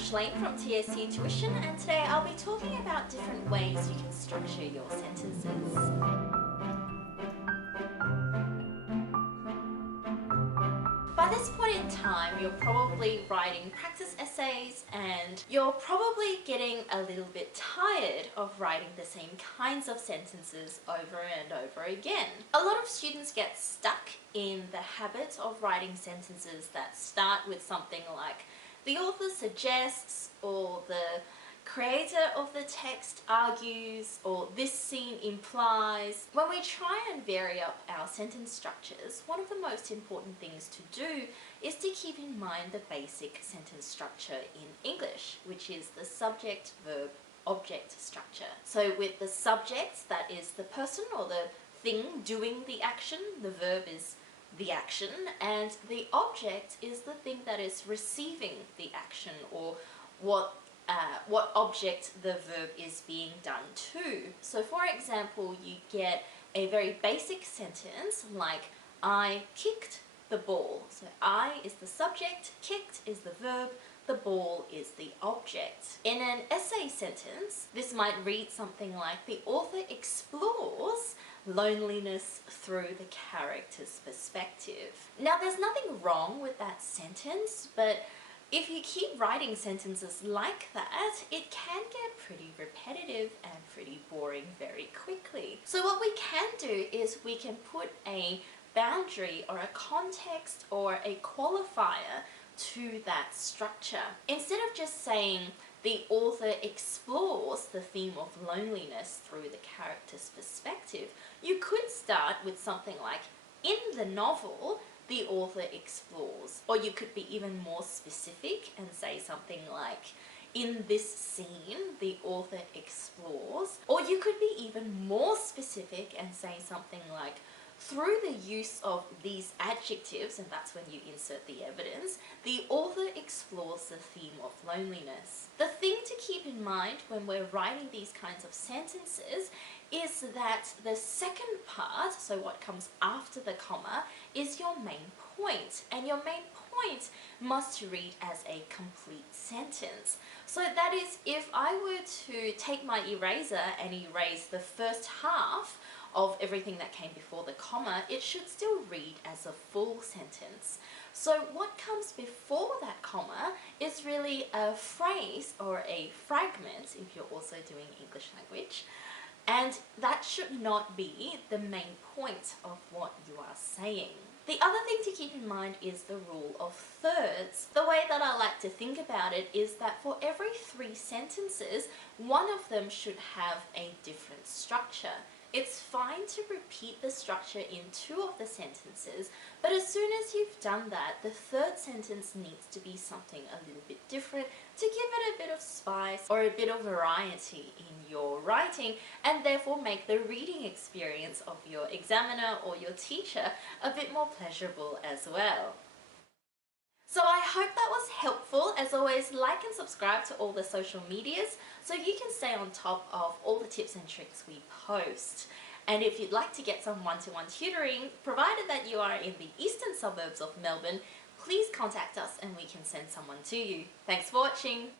Ashley from TSC Tuition, and today I'll be talking about different ways you can structure your sentences. By this point in time, you're probably writing practice essays and you're probably getting a little bit tired of writing the same kinds of sentences over and over again. A lot of students get stuck in the habit of writing sentences that start with something like "the author suggests," or "the creator of the text argues," or "this scene implies." When we try and vary up our sentence structures, one of the most important things to do is to keep in mind the basic sentence structure in English, which is the subject, verb, object structure. So with the subject, that is the person or the thing doing the action, the verb is the action, and the object is the thing that is receiving the action, or what object the verb is being done to. So for example, you get a very basic sentence like "I kicked the ball." So I is the subject, kicked is the verb, the ball is the object. In an essay sentence, this might read something like "the author explores loneliness through the character's perspective." Now, there's nothing wrong with that sentence, but if you keep writing sentences like that, it can get pretty repetitive and pretty boring very quickly. So what we can do is we can put a boundary or a context or a qualifier to that structure. Instead of just saying "the author explores the theme of loneliness through the character's perspective," you could start with something like "in the novel, the author explores," or you could be even more specific and say something like "in this scene, the author explores," or you could be even more specific and say something like "through the use of these adjectives," and that's when you insert the evidence, "the author explores the theme of loneliness." The thing to keep in mind when we're writing these kinds of sentences is that the second part, so what comes after the comma, is your main point, and your main point must read as a complete sentence. So that is, if I were to take my eraser and erase the first half of everything that came before the comma, it should still read as a full sentence. So what comes before that comma is really a phrase or a fragment, if you're also doing English language, and that should not be the main point of what you are saying. The other thing to keep in mind is the rule of thirds. The way that I like to think about it is that for every 3 sentences, one of them should have a different structure. It's fine to repeat the structure in 2 of the sentences, but as soon as you've done that, the third sentence needs to be something a little bit different to give it a bit of spice or a bit of variety in your writing, and therefore make the reading experience of your examiner or your teacher a bit more pleasurable as well. So I hope that was helpful. As always, like and subscribe to all the social medias so you can stay on top of all the tips and tricks we post. And if you'd like to get some one-to-one tutoring, provided that you are in the eastern suburbs of Melbourne, please contact us and we can send someone to you. Thanks for watching.